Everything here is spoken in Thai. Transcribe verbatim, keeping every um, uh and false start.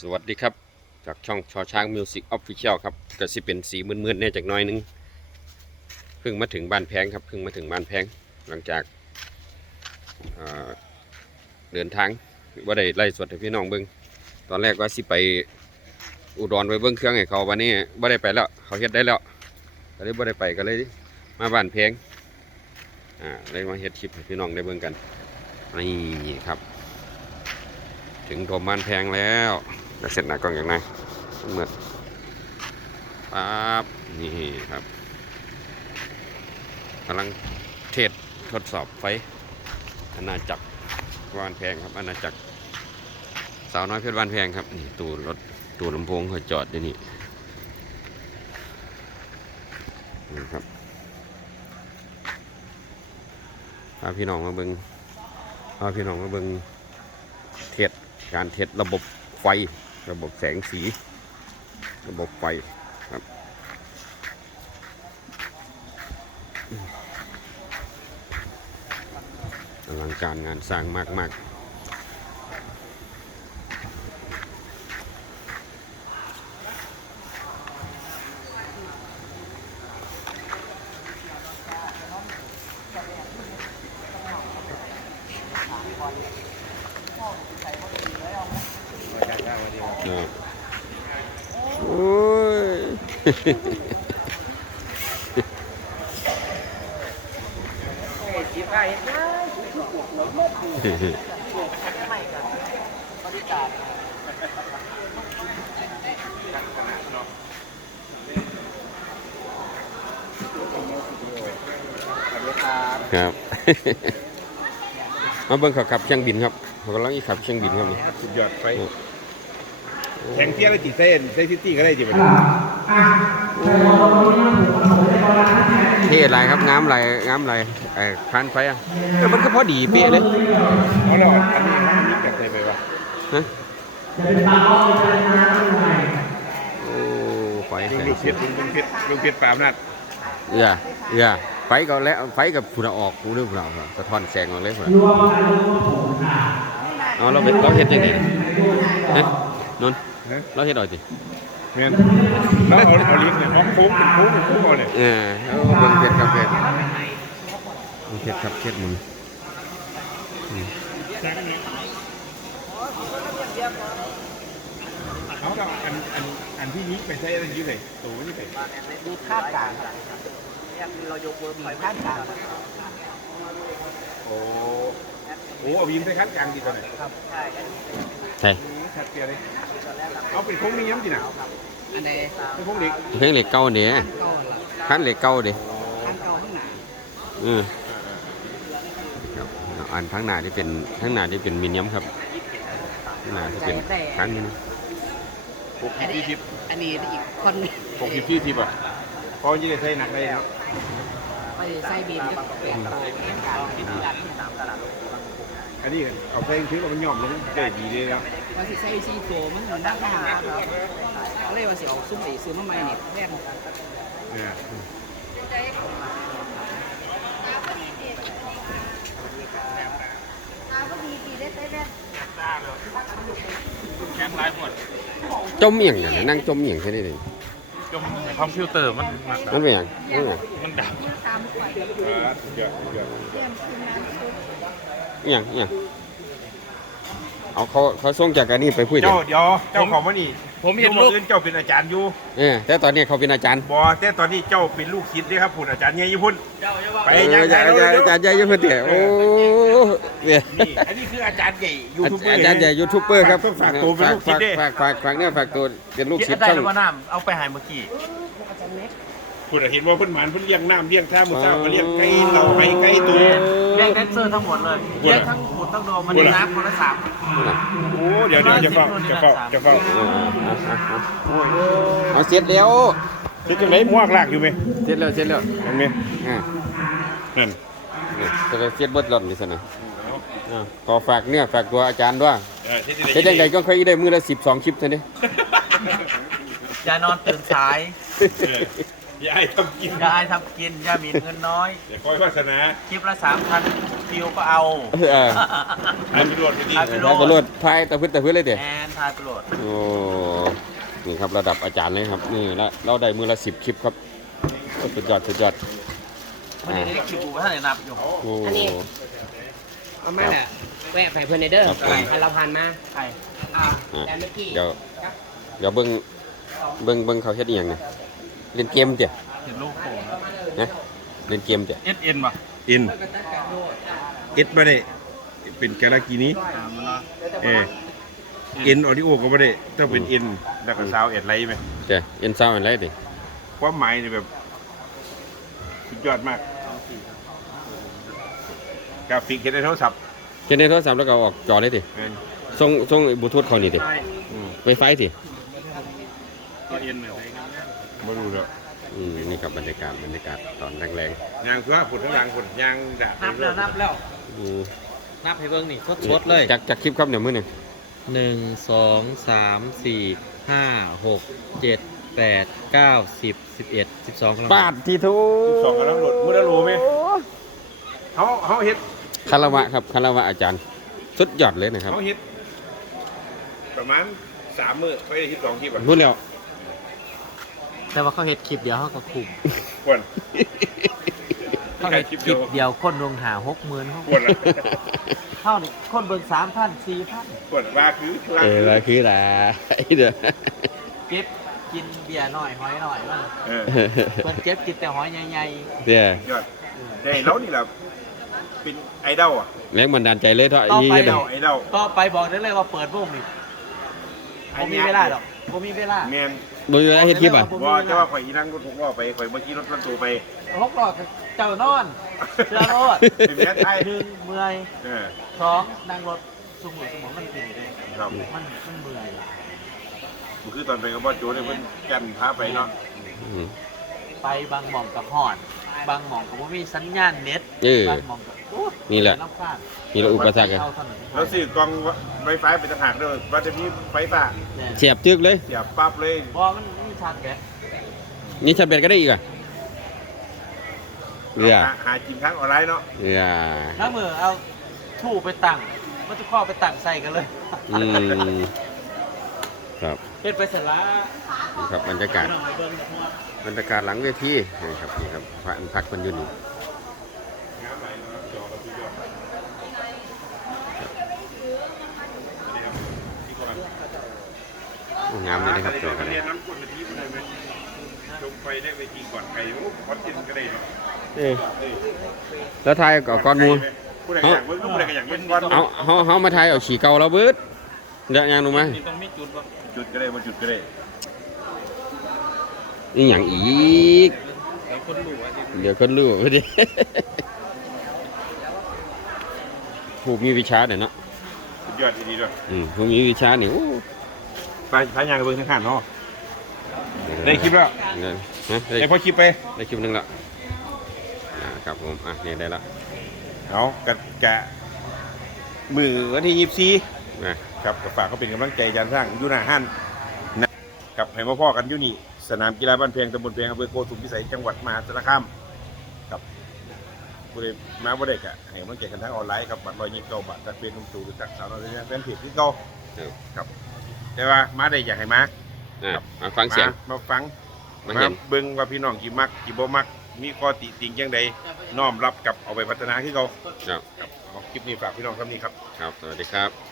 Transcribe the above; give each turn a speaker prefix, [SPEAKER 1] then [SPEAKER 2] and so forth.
[SPEAKER 1] สวัสดีครับจากช่องชอช้างมิวสิกออฟฟิเชียลครับก็สิเป็นสีมืดๆเนี่ยจากน้อยนึงเพิ่งมาถึงบ้านแพงครับเพิ่งมาถึงบ้านแพงหลังจากเดินทางว่าได้ไล่สดให้พี่น้องเบิ้งตอนแรกว่าสิไปอุดรไปเบิ้งเครื่องให้เขาวันนี้ว่าได้ไปแล้วเขาเฮ็ดได้แล้วก็เลยว่าได้ไปก็เลยมาบ้านแพงอ่าเลยมาเฮ็ดคลิปให้พี่น้องได้เบิ้งกันนี่ครับถึงโดมบ้านแพงแล้วจะเสร็จหน้ากล้องอย่างไรเหมือนปั๊บนี่ครับกำลังเทสทดสอบไฟอาณาจักรบ้านแพงครับอาณาจักรสาวน้อยเพชรบ้านแพงครับนี่ตู้รถตู้ลำโพงเขาจอดอยู่นี่นี่ครับพาพี่น้องมาเบิ้งพาพี่น้องมาเบิ้งเทสการเทสระบบไฟระบบแสงสีระบบไฟครับอลังการงานสร้างมากมากโอ้ยครับมาเบิ่งเขาขับเครื่องบินครับเขากำลังขับเครื่องบินครับนี่
[SPEAKER 2] สุดยอดไฟแข่งเที่ยวได้กี่เส้นเส้นซิตี้ก็ได้จีบ
[SPEAKER 1] เท่ไรครับงามไรงามไรไอ้คันไฟอ่ะเออมันก็พอดีเป๊ะเลย
[SPEAKER 2] เอาหลอดอันนี้อันนี้แบบไหนไปวะ
[SPEAKER 1] ฮะโอ้ไฟ
[SPEAKER 2] ลุงลุงเพชรลุงเพชรลุงเพชรปามนัด
[SPEAKER 1] อย่าอย่าไฟก็แล้วไฟกับฝุ่นออกกูเรื่องฝุ่นออกสะท้อนแสงออกเลยฝุ่นเอาเราเป็นเราเห็ดยังไงฮะนนเราเห็ดอ่อยสิ
[SPEAKER 2] เมียนแล้วเอาเอาลิ้นเนี่ยเอาโค้งเป็นโค้งเป็นโค้งเอาเนี่ย
[SPEAKER 1] เออเอาเบิ่งเพชรครับเพชรเพชรครับเพชรมึง
[SPEAKER 2] เขาก็อันอันอันที่นี้ไปใช้อะไรยืดเลยตัวนี้ไป
[SPEAKER 3] ดูคาดการณ์เนี่ยเรายกเบอร์มีคาดการณ์
[SPEAKER 2] โอ้โหเอาวินไปคัดกลางดีกว่าไหน
[SPEAKER 3] ครับใช่
[SPEAKER 1] ใช่
[SPEAKER 2] ชัดเจนเลยเอาเป็นโค้งนี้ย้ำจีน่ะ
[SPEAKER 3] อันไหน
[SPEAKER 2] เป็นโค้งเหล็ก
[SPEAKER 1] เพลงเหล็กเก่าเดี๋ยวคันเหล็กเก่าเดี๋ยว
[SPEAKER 3] คันเก่าข้างหน้า
[SPEAKER 1] เออครับอันทั้งหน้าที่เป็นทั้งหน้าที่เป็นมินิมัมครับทั้งหน้าที่เป็นคันนี้
[SPEAKER 2] หกสิบยี่สิบ
[SPEAKER 3] อันนี้อีกคน
[SPEAKER 2] หกสิบยี่สิบอ่ะพอยี่สิบใส่หนักเลยครับ
[SPEAKER 3] ไปใส่บีมก็เปลี่ยนตัวแข่งกันที่ตลาดที่สามตลาด
[SPEAKER 2] อันนี้เอาใส่ถือว่ามันย่อมลงได้ดีเลยครับ
[SPEAKER 3] ว่าสิใส่ซีโฟมันมันได้ขนาดครับก็เลยว่าสิเอาซุ้มตีซื้อมาใหม่เนี่ยแรก
[SPEAKER 2] เนี่ย
[SPEAKER 1] จมเอียงอย่างนั่งจมเอียงแค่นี้เอง
[SPEAKER 2] จมคอมพิวเตอร์มัน
[SPEAKER 1] มันเป็นอย่าง
[SPEAKER 2] มันดับ
[SPEAKER 1] อย่างอย่างเอาเขาเขาส่งจากอันนี้ไปพูด
[SPEAKER 2] เจ้าเดี๋ยวเจ้าของมันนี่
[SPEAKER 4] ผมเห็นลูก
[SPEAKER 2] เจ้าเป็นอาจารย์อยู่
[SPEAKER 1] เออแต่ตอนนี้เขาเป็นอาจารย์
[SPEAKER 2] บอแต่ตอนนี้เจ้าเป็นลูกศิษย์ด้วยครับผุนอาจารย์ใหญ่ญี่ปุ่น
[SPEAKER 1] ไปอาจารย์อาจารย์ใหญ่ญี่ปุ่นเดี๋ยวโอ้
[SPEAKER 2] เนี่ยนี่อันนี้คืออาจารย์ใหญ่ยูทูบเบอร์
[SPEAKER 1] อาจารย์ใหญ่ยูทูบเบอร์ครับ
[SPEAKER 2] ฝากตัวเป็นลูกศิษย์
[SPEAKER 1] ฝากฝากฝากเนี่ยฝากตัวเป็นลูกศิษย์
[SPEAKER 4] ช่องน้ำเอาไปหายเมื่อกี้
[SPEAKER 2] คุณเห็นว่าเพิ่นหมานเพิ่นเลี้ยงน้ำเลี้ยงท่ามือเช้ามาเลี้ยงไก่เต่าไก่ไก่ตัว
[SPEAKER 4] เลี้ยงแดนเซอร์ทั้งหมดเลยเลี้ยงทั้งหมดทั้งโดมมันน้ำคนละสาม
[SPEAKER 2] โอ้เดี๋ยวเดี๋ยวจะเฝ้าจะเฝ้าจะเฝ้า
[SPEAKER 1] เอาเสร็จแล้ว
[SPEAKER 2] เสร็จจังไหนมวกลากอยู่ไหม
[SPEAKER 1] เสร็จแล้วเสร็จแล้ว
[SPEAKER 2] เห็นไหมนั่น
[SPEAKER 1] จะเสร็จเบิดหล่อนดิสนะขอฝากเนี่ยฝากตัวอาจารย์ด้วยเสร็จยังไงก็เคยได้มือละสิบสองคลิปเท่านี้
[SPEAKER 4] อย่านอนตื่นสาย
[SPEAKER 2] ยายทำกิน
[SPEAKER 4] ยายทำกินยามีเงินน้อย
[SPEAKER 2] เดี๋ยวคอยวาสนา
[SPEAKER 4] คลิปละสามพันฟิวก็เอา
[SPEAKER 1] เออ
[SPEAKER 2] ไอ้ไปรวดไปดี
[SPEAKER 4] อ่ะ
[SPEAKER 1] แล้วก็รวดพายตะพื้นตะพื้นเลยเด้
[SPEAKER 4] แอนทายประโยชน์
[SPEAKER 1] โอ้นี่ครับระดับอาจารย์เลยครับนี่แล้วเราได้มือละสิบคลิปครับโอ้สุดยอดสุดยอด
[SPEAKER 4] มันยังได้คิวบูท่านไหนนับอยู่
[SPEAKER 1] โอ้
[SPEAKER 3] เอามาเนี่ยแวะไปเพื่อนในเด้อไปให้เราผ่านมา
[SPEAKER 4] ใคร
[SPEAKER 3] อ่า
[SPEAKER 1] อ่ะ
[SPEAKER 3] แต่เมื่อกี้
[SPEAKER 1] เดี๋ยวเดี๋ยวเบิ่งเบิ่งเบิ่งเขาเฮ็ดอีหยังเนี่ยเล่นเกมเดี๋ยว
[SPEAKER 4] เห็นลูกโป่ง
[SPEAKER 1] นะเล่นเกมเดี๋ยว
[SPEAKER 4] เอสเอ็นป่ะ
[SPEAKER 2] อินเอ็ดบ่ได้เป็นกาลากินี้
[SPEAKER 4] อ่ามันละ
[SPEAKER 2] เออเอ็นออดิโอก็บ่ได้ต้องเป็นเอ็นแล้วก็ซาวเอ็ดไรไหม
[SPEAKER 1] เดี๋ยวเอ็นซาวอะไรดิ
[SPEAKER 2] ความหมายนี่แบบสุดยอดมากกราฟิกเห็นในโทรศัพท์
[SPEAKER 1] เขียนในโทรศัพท์แล้วก็เอาออกจอเลยดิ
[SPEAKER 2] เงิน
[SPEAKER 1] ส่งส่งบลูทูธเขานี่ดิ
[SPEAKER 2] อืม
[SPEAKER 1] ไวไฟดิ
[SPEAKER 4] ตัวเอ็นเหมือนกัน
[SPEAKER 2] บ่รู้แล้ว
[SPEAKER 1] อืมนี่ครับบรรยากาศบรรยากาศตอนแรง
[SPEAKER 2] ยางคือว่าผุดทั้งหลังผุดยางดาบ
[SPEAKER 4] นับแล้วนับแล้ว
[SPEAKER 1] ๆอืม
[SPEAKER 4] นับให้เบิ่งนี่สดๆเลย
[SPEAKER 1] จากจากคลิปครับเนี่ยมื้อหนึง
[SPEAKER 4] หนึ่งสองสามสี่ห้าหกเจ็ดแปดเก้าสิบสิบเอ็ดสิบสองกำลัง
[SPEAKER 1] ปาดที่ทู
[SPEAKER 2] สองกำลังโหลดมื้อละโหลไหมเขาเขาเฮ็ด
[SPEAKER 1] คารวะครับคารวะอาจารย์ สุดยอดเลยนะครับ
[SPEAKER 2] เขาเฮ็ดประมาณสามมื้อเขาได้เฮ็ดสองคลิปอ่ะ
[SPEAKER 1] พูดแล้ว
[SPEAKER 4] แต่ว่าเขาเฮ็ดคลิปเดียวเขาก็คุ้ม
[SPEAKER 2] ควร
[SPEAKER 4] เขาเฮ็ดคลิปเดียวคนลงหาหกหมื่นเขา
[SPEAKER 2] ควรละ
[SPEAKER 4] เท่านี่คนเบิ่งสามพันสี่พัน
[SPEAKER 2] ควรว่าคือว่า
[SPEAKER 1] เออแล้วคืออะไรเด้อ
[SPEAKER 4] เก็บกินเบียร์หน่อยหอยหน่อยมัน
[SPEAKER 2] เออ
[SPEAKER 4] เพิ่นเก็บกินแต่หอยใหญ่
[SPEAKER 1] เด้อย
[SPEAKER 2] อดได้แล้วนี่แหละเป็นไอดอลอ่ะ
[SPEAKER 1] แรงบันดาลใจเลยเถอะ
[SPEAKER 4] ต่อ
[SPEAKER 1] อี
[SPEAKER 4] ไป
[SPEAKER 1] เฮ็ด
[SPEAKER 2] ไอด
[SPEAKER 1] อะ
[SPEAKER 2] อลไอดอล
[SPEAKER 4] ๆต่อไปบอกได้เลยว่าเปิดวงนี่บ่มีเวลาดอกบ่มีเวลา
[SPEAKER 2] แมน
[SPEAKER 1] บ่มีเวลาเฮ็ดคลิปอ่ะ
[SPEAKER 2] ว่าจะว่าข่อยอีนั่งรถหกล้อไปข่อยเมื่อกี้รถรถตู้ไป
[SPEAKER 4] หกหลอดเจ้านอนเชื่อรถ
[SPEAKER 2] เป็นแม่ไทย
[SPEAKER 4] หนึ่งเมื่อย
[SPEAKER 2] เออ
[SPEAKER 4] สองนั่งรถสมุนสมองมันกินได้
[SPEAKER 2] ครับ
[SPEAKER 4] มันมันเมื่อย
[SPEAKER 2] มันคือตอนไปกับบอสโจเนี่ยเพิ่นกันพาไปเนาะ
[SPEAKER 1] อืม
[SPEAKER 4] ไปบางหม่องกับหอด บางหม่องกับว่ามีสัญญาณเน็ต
[SPEAKER 1] เออ
[SPEAKER 4] บางหม่องกับโอ้
[SPEAKER 1] นี่แหละ
[SPEAKER 4] น้ำข้าง
[SPEAKER 1] มีละอุปสรรคอะ
[SPEAKER 4] เข้าถนน
[SPEAKER 2] แล้วซื้อกล้องไวไฟไปต่างหากด้วยว่าจะมีไฟฟ้า
[SPEAKER 4] เนี่ย
[SPEAKER 1] เสียบจึกเลย
[SPEAKER 2] เสียบปั๊บเลย
[SPEAKER 4] บอมันมีชาร์จแบต
[SPEAKER 1] นี่ชาร์จแบตก็ได้อีกอ่ะเรือ
[SPEAKER 2] หาหากินทางออนไลน์เนาะ
[SPEAKER 1] เรือ
[SPEAKER 4] ถ้ามือเอาถูไปตั้งมันจะข้อไปตั้งใส่กันเลย
[SPEAKER 1] อืมครับ
[SPEAKER 4] เป็นไปเสร็จแล้ว
[SPEAKER 1] นี่ครับบรรยากาศ
[SPEAKER 4] เบิ่งหัว
[SPEAKER 1] บรรยากาศหลังเวทีนี่ครับนี่ครับพระอันพักคนอยู่นี่โอ้งามเลยนะครับจอกันเลย
[SPEAKER 2] เรียนน้ำกุนมาที่มันได้ไหมลงไปได้เวทีก่อนใครโอ้คอนเทนต์ก็ได้เนาะ
[SPEAKER 1] เอ้ยแล้วทายกับก้อนหมู
[SPEAKER 2] ผู้ใดก็อยากเบิ่งผู้ใดก็อยากเบิ่งก้อน
[SPEAKER 1] เอาเฮาเฮามาทายเอาฉี่เก่าแล้วเบิดเดี๋ยวยังรู้ไหม
[SPEAKER 4] นี่ต้องมีจุดบ่
[SPEAKER 2] จุดก็ได้มาจุดก็ได้
[SPEAKER 1] นี่อย่างอีก
[SPEAKER 4] แล้วคนรู้ว่าที่
[SPEAKER 1] เดี๋ยวคนรู้ไปดิ ผู้มีวิชาเนี่ยเนาะ
[SPEAKER 2] สุดยอดดีๆด้วย
[SPEAKER 1] อืมผู้มีวิชาเนี่ยโอ้
[SPEAKER 2] ไปพายางเบิ่งข้างๆเนาะได้คลิปแล้ว
[SPEAKER 1] เนี่ยฮะได้
[SPEAKER 2] ได้พอคลิปไป
[SPEAKER 1] ได้คลิปหนึงและอ่าครับผมอ่ะนี่ได้ละ
[SPEAKER 2] เอากะกะมือวันที่ยี่สิบสี่
[SPEAKER 1] นะครับ
[SPEAKER 2] ก็ฝากเขาเป็นกำลังใจอาจารย์สร้างอยู่หน้าห้านนะครับให้มาพ่อกันอยู่นี่สนามกีฬาบ้านเพียงตำบลเพียงอำเภอโกสุมพิสัยจังหวัดมหาสารคามครับผู้ใดมาบ่ได้กะให้กำลังใจกันทางออนไลน์ครับบัตรร้อยยี่สิบเก้าบาทจากเป็นนุ่มสูหรือจากสาวน้อยแฟนเพจที่เก่าครับแต่ว่ามาได้อยากให้มา
[SPEAKER 1] อ่ะมาฟังเสียง
[SPEAKER 2] มาฟัง
[SPEAKER 1] มา
[SPEAKER 2] มา
[SPEAKER 1] เห็น
[SPEAKER 2] เบิ่งว่าพี่น้องกี่มักกี่บ่มักมีข้อติติงจังใดน้อมรับกับเอาไปพัฒนาคือเขา
[SPEAKER 1] ครับ
[SPEAKER 2] ครับเอาคลิปนี้ฝากพี่น้องครับนี้ครับ
[SPEAKER 1] ครับ สวัสดีครับ